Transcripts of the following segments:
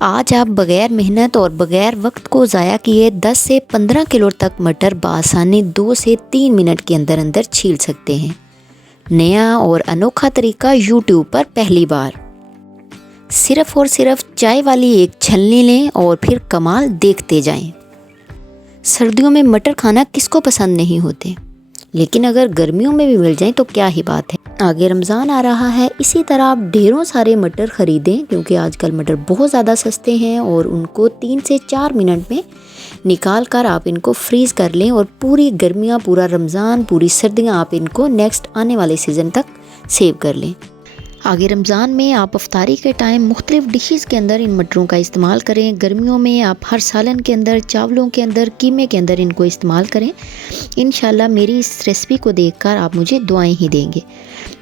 आज आप बग़ैर मेहनत और बग़ैर वक्त को ज़ाया किए 10 से 15 किलो तक मटर बआसानी 2 से 3 मिनट के अंदर अंदर छील सकते हैं। नया और अनोखा तरीका यूट्यूब पर पहली बार। सिर्फ़ और सिर्फ चाय वाली एक छलनी लें और फिर कमाल देखते जाएं। सर्दियों में मटर खाना किसको पसंद नहीं होते, लेकिन अगर गर्मियों में भी मिल जाएं तो क्या ही बात है। आगे रमज़ान आ रहा है, इसी तरह आप ढेरों सारे मटर ख़रीदें क्योंकि आजकल मटर बहुत ज़्यादा सस्ते हैं और उनको 3 से 4 मिनट में निकाल कर आप इनको फ्रीज़ कर लें और पूरी गर्मियाँ, पूरा रमज़ान, पूरी सर्दियाँ आप इनको नेक्स्ट आने वाले सीज़न तक सेव कर लें। आगे रमज़ान में आप अफ्तारी के टाइम मुख्तलिफ़ डिशेज़ के अंदर इन मटरों का इस्तेमाल करें। गर्मियों में आप हर सालन के अंदर, चावलों के अंदर, कीमे के अंदर इनको इस्तेमाल करें। इंशाल्लाह मेरी इस रेसिपी को देखकर आप मुझे दुआएं ही देंगे।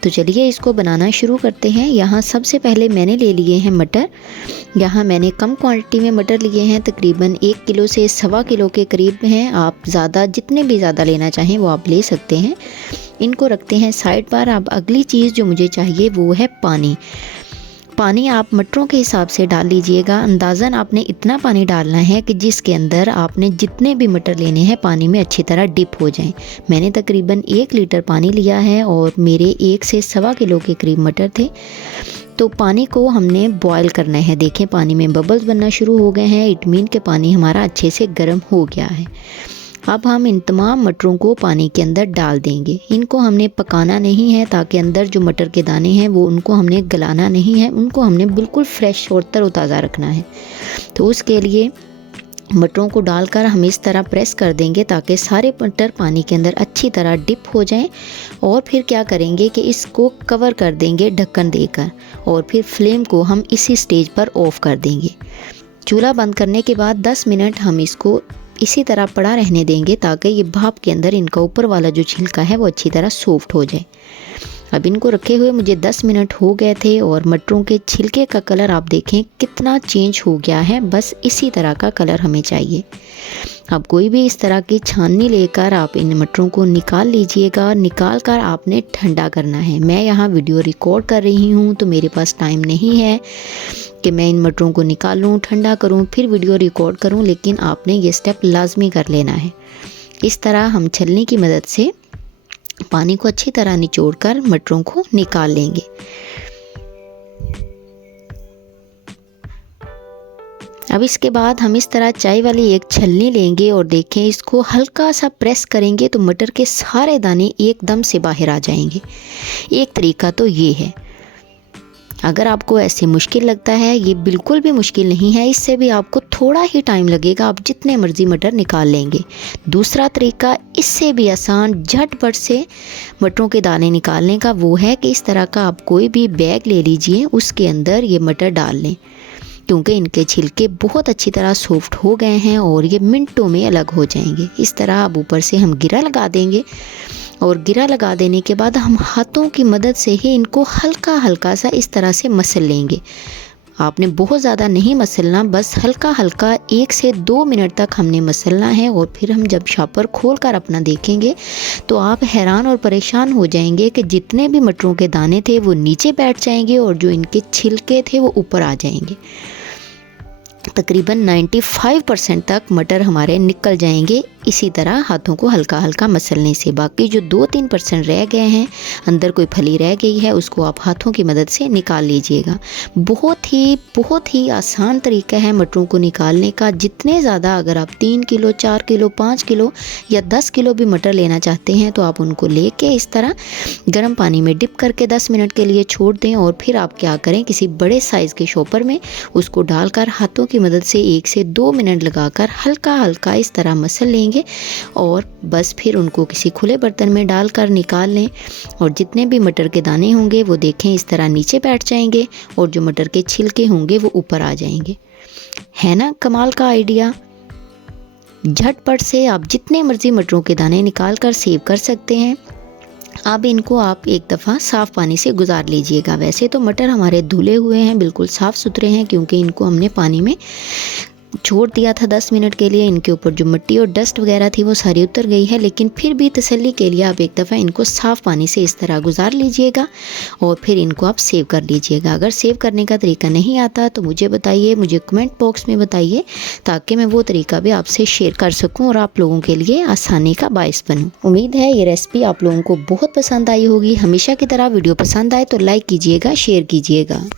तो चलिए इसको बनाना शुरू करते हैं। यहाँ सबसे पहले मैंने ले लिए हैं मटर। यहाँ मैंने कम क्वांटिटी में मटर लिए हैं, तकरीबन 1 किलो से 1.25 किलो के करीब हैं। आप जितने भी ज़्यादा लेना चाहें वो आप ले सकते हैं। इनको रखते हैं साइड पर। अब अगली चीज़ जो मुझे चाहिए वो है पानी। पानी आप मटरों के हिसाब से डाल लीजिएगा। अंदाज़न आपने इतना पानी डालना है कि जिसके अंदर आपने जितने भी मटर लेने हैं पानी में अच्छी तरह डिप हो जाएं। मैंने तकरीबन 1 लीटर पानी लिया है और मेरे 1 से 1.25 किलो के करीब मटर थे। तो पानी को हमने बॉयल करना है। देखें पानी में बबल्स बनना शुरू हो गए हैं, इट मीन कि पानी हमारा अच्छे से गर्म हो गया है। अब हम इन तमाम मटरों को पानी के अंदर डाल देंगे। इनको हमने पकाना नहीं है ताकि अंदर जो मटर के दाने हैं वो उनको हमने गलाना नहीं है, उनको हमने बिल्कुल फ्रेश और तरोताज़ा रखना है। तो उसके लिए मटरों को डालकर हम इस तरह प्रेस कर देंगे ताकि सारे मटर पानी के अंदर अच्छी तरह डिप हो जाएं। और फिर क्या करेंगे कि इसको कवर कर देंगे ढक्कन देकर और फिर फ्लेम को हम इसी स्टेज पर ऑफ़ कर देंगे। चूल्हा बंद करने के बाद 10 मिनट हम इसको इसी तरह पड़ा रहने देंगे ताकि ये भाप के अंदर इनका ऊपर वाला जो छिलका है वो अच्छी तरह सॉफ्ट हो जाए। अब इनको रखे हुए मुझे 10 मिनट हो गए थे और मटरों के छिलके का कलर आप देखें कितना चेंज हो गया है। बस इसी तरह का कलर हमें चाहिए। अब कोई भी इस तरह की छाननी लेकर आप इन मटरों को निकाल लीजिएगा। निकाल कर आपने ठंडा करना है। मैं यहाँ वीडियो रिकॉर्ड कर रही हूँ तो मेरे पास टाइम नहीं है कि मैं इन मटरों को निकालूं, ठंडा करूं, फिर वीडियो रिकॉर्ड करूं, लेकिन आपने ये स्टेप लाजमी कर लेना है। इस तरह हम छलनी की मदद से पानी को अच्छी तरह निचोड़कर मटरों को निकाल लेंगे। अब इसके बाद हम इस तरह चाय वाली एक छलनी लेंगे और देखें इसको हल्का सा प्रेस करेंगे तो मटर के सारे दाने एकदम से बाहर आ जाएंगे। एक तरीका तो ये है। अगर आपको ऐसे मुश्किल लगता है, ये बिल्कुल भी मुश्किल नहीं है, इससे भी आपको थोड़ा ही टाइम लगेगा, आप जितने मर्ज़ी मटर निकाल लेंगे। दूसरा तरीका इससे भी आसान, झटपट से मटरों के दाने निकालने का वो है कि इस तरह का आप कोई भी बैग ले लीजिए, उसके अंदर ये मटर डाल लें क्योंकि इनके छिलके बहुत अच्छी तरह सॉफ्ट हो गए हैं और ये मिनटों में अलग हो जाएंगे। इस तरह अब ऊपर से हम गिरा लगा देंगे और गिरा लगा देने के बाद हम हाथों की मदद से ही इनको हल्का हल्का सा इस तरह से मसल लेंगे। आपने बहुत ज़्यादा नहीं मसलना, बस हल्का हल्का 1 से 2 मिनट तक हमने मसलना है। और फिर हम जब शॉपर खोल कर अपना देखेंगे तो आप हैरान और परेशान हो जाएंगे कि जितने भी मटरों के दाने थे वो नीचे बैठ जाएंगे और जो इनके छिलके थे वो ऊपर आ जाएंगे। तकरीबन 95% तक मटर हमारे निकल जाएंगे इसी तरह हाथों को हल्का हल्का मसलने से। बाकी जो 2-3% रह गए हैं, अंदर कोई फली रह गई है, उसको आप हाथों की मदद से निकाल लीजिएगा। बहुत ही आसान तरीका है मटरों को निकालने का। जितने ज़्यादा, अगर आप 3 किलो, 4 किलो, 5 किलो या 10 किलो भी मटर लेना चाहते हैं तो आप उनको लेके इस तरह गर्म पानी में डिप करके 10 मिनट के लिए छोड़ दें। और फिर आप क्या करें, किसी बड़े साइज़ के शॉपर में उसको डालकर हाथों की मदद से 1 से 2 मिनट लगाकर हल्का हल्का इस तरह मसल लेंगे और बस फिर उनको किसी खुले बर्तन में डालकर निकाल लें। और जितने भी मटर के दाने होंगे वो देखें इस तरह नीचे बैठ जाएंगे और जो मटर के छिलके होंगे वो ऊपर आ जाएंगे। है ना कमाल का आइडिया। झटपट से आप जितने मर्जी मटरों के दाने निकाल कर सेव कर सकते हैं। अब इनको आप एक दफ़ा साफ़ पानी से गुजार लीजिएगा। वैसे तो मटर हमारे धुले हुए हैं, बिल्कुल साफ़ सुथरे हैं क्योंकि इनको हमने पानी में छोड़ दिया था 10 मिनट के लिए। इनके ऊपर जो मिट्टी और डस्ट वगैरह थी वो सारी उतर गई है, लेकिन फिर भी तसल्ली के लिए आप एक दफ़ा इनको साफ़ पानी से इस तरह गुजार लीजिएगा और फिर इनको आप सेव कर लीजिएगा। अगर सेव करने का तरीका नहीं आता तो मुझे बताइए, मुझे कमेंट बॉक्स में बताइए, ताकि मैं वो तरीका भी आपसे शेयर कर सकूँ और आप लोगों के लिए आसानी का बायस बनूँ। उम्मीद है ये रेसिपी आप लोगों को बहुत पसंद आई होगी। हमेशा की तरह वीडियो पसंद आए तो लाइक कीजिएगा, शेयर कीजिएगा।